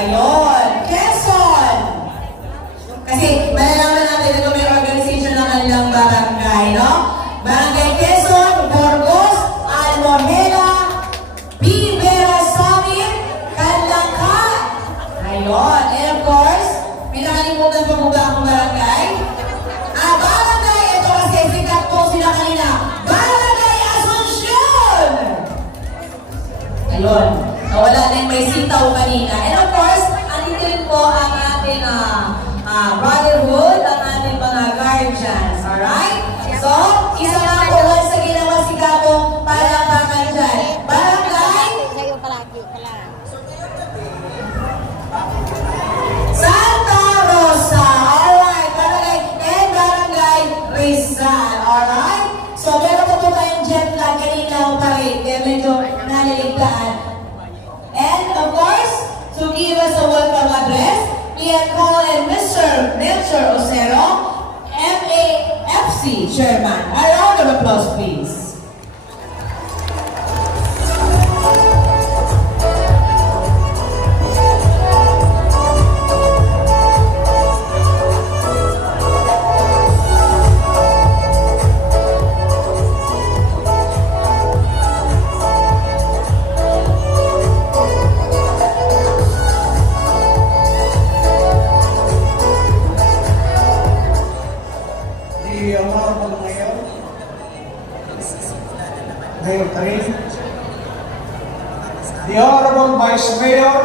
Ayun, Quezon. Kasi malalaman natin ito may organization ng kanilang barangay, no? Barangay Quezon, Burgos, Almonera, Pibera, Samit, Canlacan. Ayun, and of course, may nakalimutan pa mo ba akong barangay? Barangay, ito kasi sikat po sila kanina. Barangay Asuncion! Ayun, nawala na yung may sitaw kanina. And of course, andito rin po ang ating brotherhood, ang ating mga guardians, alright? So, isa nga po once again ang masigabong palakpakan dyan. Barangay Sa'yo palagi pala. Santa Rosa, alright? Barangay Rizal, alright? So, meron po tayong jet lag kanina pa rin, kaya medyo naliligtaan. And of course, to give us a welcome address, we are calling Mr. Melchor Ocero, MAFC Chairman. A round of applause, please. The Honorable Mayor, Mayor Karim, the Honorable Vice Mayor,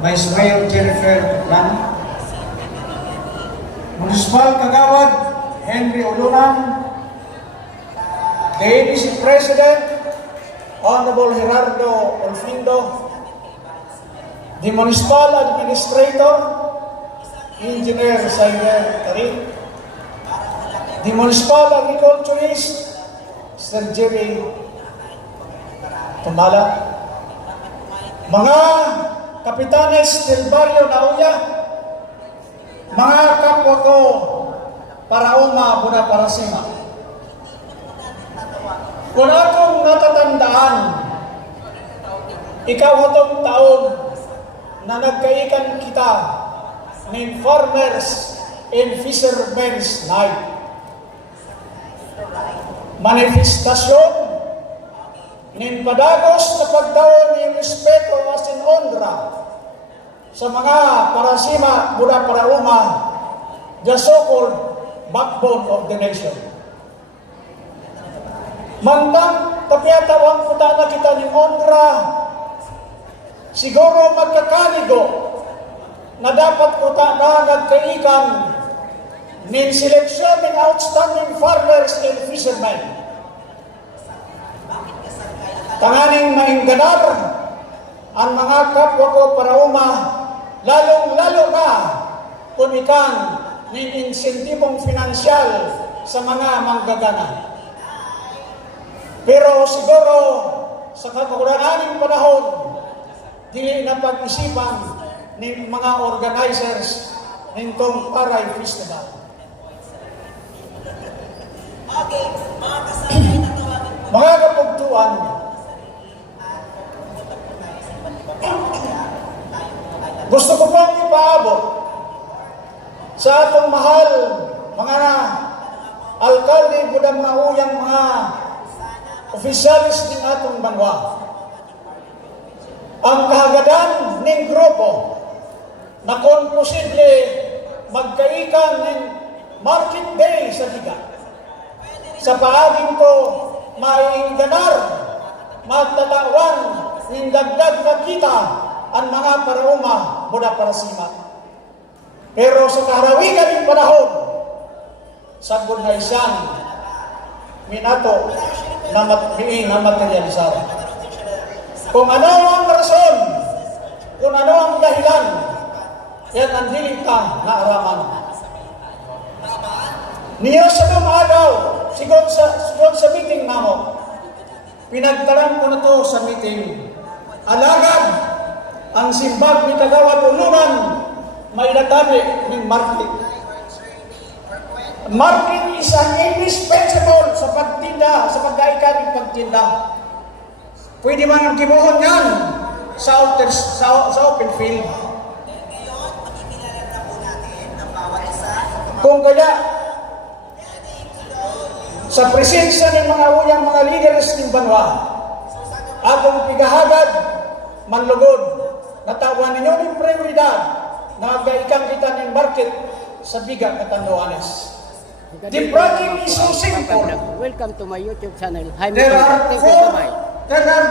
Vice Mayor Jennifer Lan, Municipal Kagawad Henry Ulunan, the ABC President, Honorable Gerardo Olfindo, the Municipal Administrator, Engineer Sainer Karim, the Municipal Agriculturist, Sir Jerry Tumala, mga Kapitanes del Barrio Nauya, mga kapwa ko Parauma Buna Parasima. Kung akong natatandaan, ikaw-hatong taon na nagkaikan kita ng Farmers and Fishermen's Night. Manifestasyon ng padagos na pagtawon ng respeto as in honra sa mga parasima mula Parauma, the so-called backbone of the nation. Mantang tapiatawang puta na kita ng honra, siguro magkakaligo na dapat ko na nagkaikan ng seleksyon ng outstanding farmers and fishermen. Tanganing maingganar ang mga kapwa ko Parauma, lalong-lalo na kung ikan ng insentibong finansyal sa mga manggagana. Pero siguro sa kakulanganing panahon, dili na pag-isipan ng mga organizers nitong Paray Festival. Mga kapagtuan, gusto ko pong ipaabot sa atong mahal mga alkalde, budang mga uyang mga opisyalis din atong banwa. Ang kahagadan ng grupo na kung posible magkaikan ng market day sa Liga. Sa paaging ko, maiingganar, magtatawan ng dagdag na kita ang mga Parauma mula Parasima. Pero sa kaharawigan ng panahon, sa gunhaysan, minato na materialisar. Kung ano ang rason, kung ano ang dahilan, yan ang hiling ka na araman. Niya sa dumagaw, siguro sa meeting namo, pinagtalang ko na to sa meeting. Alagad, ang simbag ni Kagawad Ulunan, may natabi ng market. Market is an indispensable sa pagtinda, sa pagkaikan ng pagtinda. Pwede man ang kibuhon yan sa open field. Kung kaya, sa presensya ng mga uyang mga leaders ng banwa, atong pigahagad, manlugod, natawan ninyo ng prioridad na gaikang kita ng market sa bigat at Tanduanes. The project is so simple. Welcome to my YouTube channel. Hi, There are Thank you. Bye-bye. there are